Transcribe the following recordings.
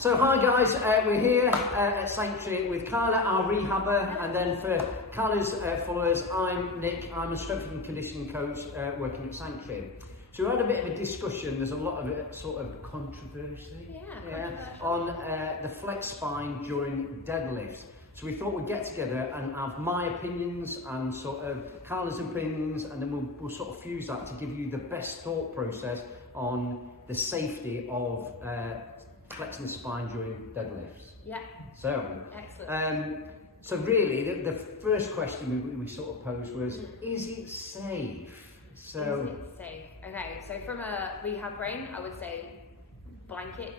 So hi guys, we're here at Sanctuary with Kila, our rehabber, and then for Kila's followers, I'm Nick. I'm a strength and conditioning coach working at Sanctuary. So we had a bit of a discussion. There's a lot of sort of controversy on the flex spine during deadlifts. So we thought we'd get together and have my opinions and sort of Kila's opinions, and then we'll sort of fuse that to give you the best thought process on the safety of flexing the spine during deadlifts. Yeah. So excellent. So really, the first question we sort of posed was, is it safe? So is it safe? Okay, so from a rehab brain, I would say blanket,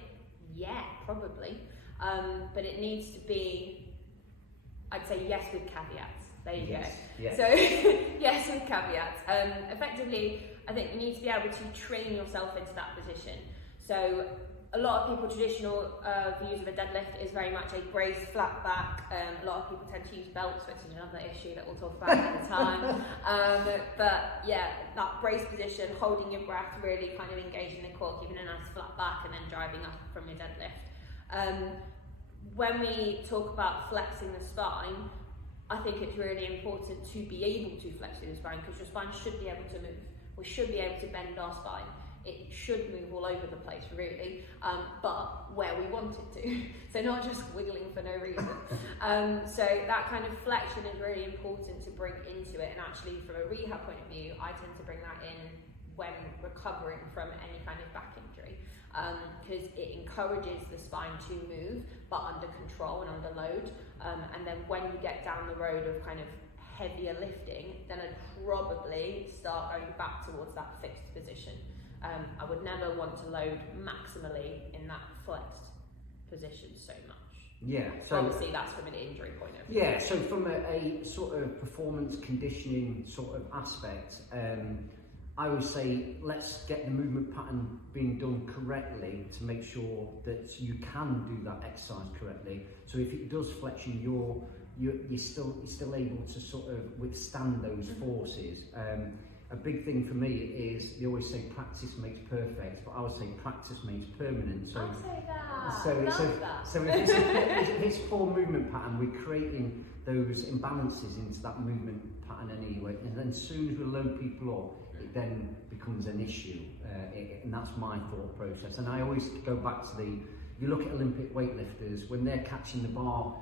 yeah, probably. But it needs to be, I'd say yes with caveats. There you go. Yes. So yes with caveats. Effectively, I think you need to be able to train yourself into that position. So a lot of people, traditional views of a deadlift is very much a brace, flat back. A lot of people tend to use belts, which is another issue that we'll talk about another time. But yeah, that brace position, holding your breath, really kind of engaging the core, keeping a nice flat back, and then driving up from your deadlift. When we talk about flexing the spine, I think it's really important to be able to flex through the spine, because your spine should be able to move. We should be able to bend our spine. It should move all over the place, really, but where we want it to. So not just wiggling for no reason. So that kind of flexion is really important to bring into it. And actually, from a rehab point of view, I tend to bring that in when recovering from any kind of back injury, because it encourages the spine to move, but under control and under load. And then when you get down the road of kind of heavier lifting, then I'd probably start going back towards that fixed position. I would never want to load maximally in that flexed position so much. Yeah. So obviously that's from an injury point of view. Yeah. So from a sort of performance conditioning sort of aspect, I would say let's get the movement pattern being done correctly to make sure that you can do that exercise correctly. So if it does flexion, you're still able to sort of withstand those forces. A big thing for me is, they always say practice makes perfect, but I would say practice makes permanent. So, I'll say that. So if it's poor movement pattern, we're creating those imbalances into that movement pattern anyway. And then as soon as we load people up, it then becomes an issue. And that's my thought process. And I always go back to you look at Olympic weightlifters, when they're catching the bar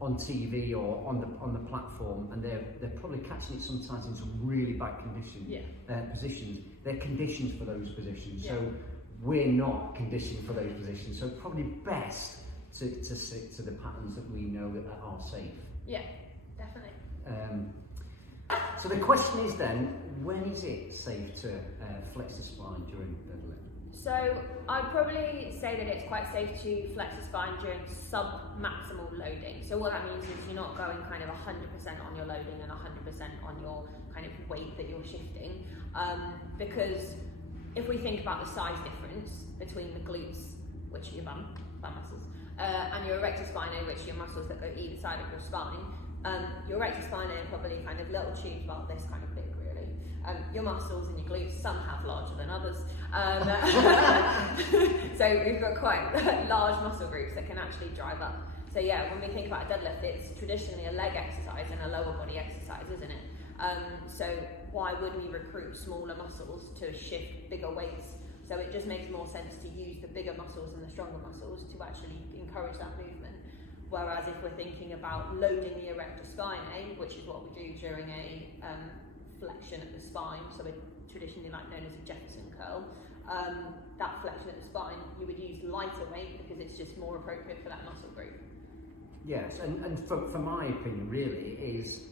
on TV or on the platform, and they're probably catching it sometimes in some really bad positions. They're conditioned for those positions, so we're not conditioned for those positions. So probably best to stick to the patterns that we know that are safe. Yeah, definitely. So the question is then, when is it safe to flex the spine during deadlift? So I'd probably say that it's quite safe to flex the spine during sub-maximal loading. So what that means is you're not going kind of 100% on your loading and 100% on your kind of weight that you're shifting. Because if we think about the size difference between the glutes, which are your bum muscles, and your erector spinae, which are your muscles that go either side of your spine, your erector spinae are probably kind of little tubes about this kind of big, really. Your muscles and your glutes, some have larger than others. So we've got quite large muscle groups that can actually drive up. So yeah, when we think about a deadlift, it's traditionally a leg exercise and a lower body exercise, isn't it? So why would we recruit smaller muscles to shift bigger weights? So it just makes more sense to use the bigger muscles and the stronger muscles to actually encourage that movement. Whereas if we're thinking about loading the erector spinae, which is what we do during a flexion of the spine, so it's traditionally known as a Jefferson curl, that flexion of the spine, you would use lighter weight because it's just more appropriate for that muscle group. Yes, and for my opinion really is,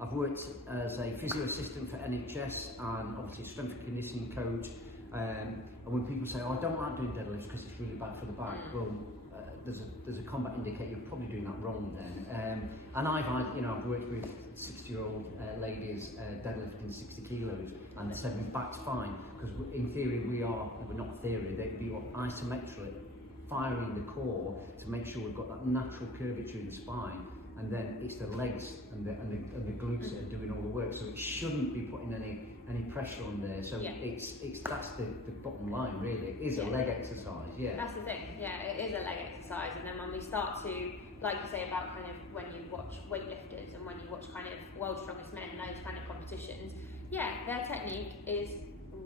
I've worked as a physio assistant for NHS and obviously a strength and conditioning coach, and when people say, oh, I don't like doing deadlifts because it's really bad for the back, well, there's a combat indicator, you're probably doing that wrong then. And I've worked with 60-year-old ladies deadlifting 60 kilos and said my back's fine, because in theory we're not theory, we are isometric, firing the core to make sure we've got that natural curvature in the spine, and then it's the legs and the glutes that are doing all the work. So it shouldn't be putting any pressure on there. So it's that's the bottom line really. It is a leg exercise. Yeah. That's the thing. Yeah, it is a leg exercise. And then when we start to, like you say about kind of when you watch weightlifters and when you watch kind of World's Strongest Men, those kind of competitions, their technique is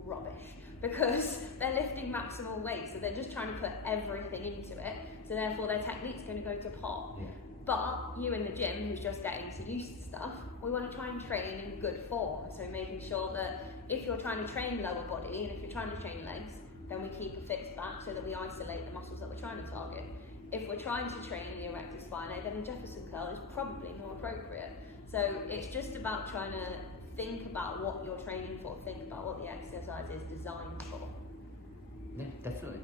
rubbish because they're lifting maximal weight, so they're just trying to put everything into it. So therefore, their technique's going to go to pot. Yeah. But you in the gym, who's just getting so used to stuff, we want to try and train in good form. So making sure that if you're trying to train lower body and if you're trying to train legs, then we keep a fixed back so that we isolate the muscles that we're trying to target. If we're trying to train the erector spinae, then a Jefferson curl is probably more appropriate. So it's just about trying to think about what you're training for, think about what the exercise is designed for. Yeah, definitely.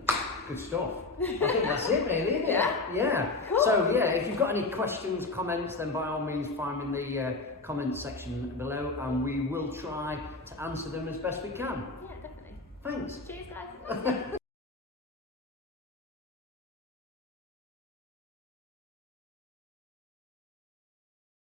Good stuff. I think that's it really, isn't it? Yeah. Cool. So if you've got any questions, comments, then by all means find them in the comments section below and we will try to answer them as best we can. Yeah, definitely. Thanks. Cheers guys.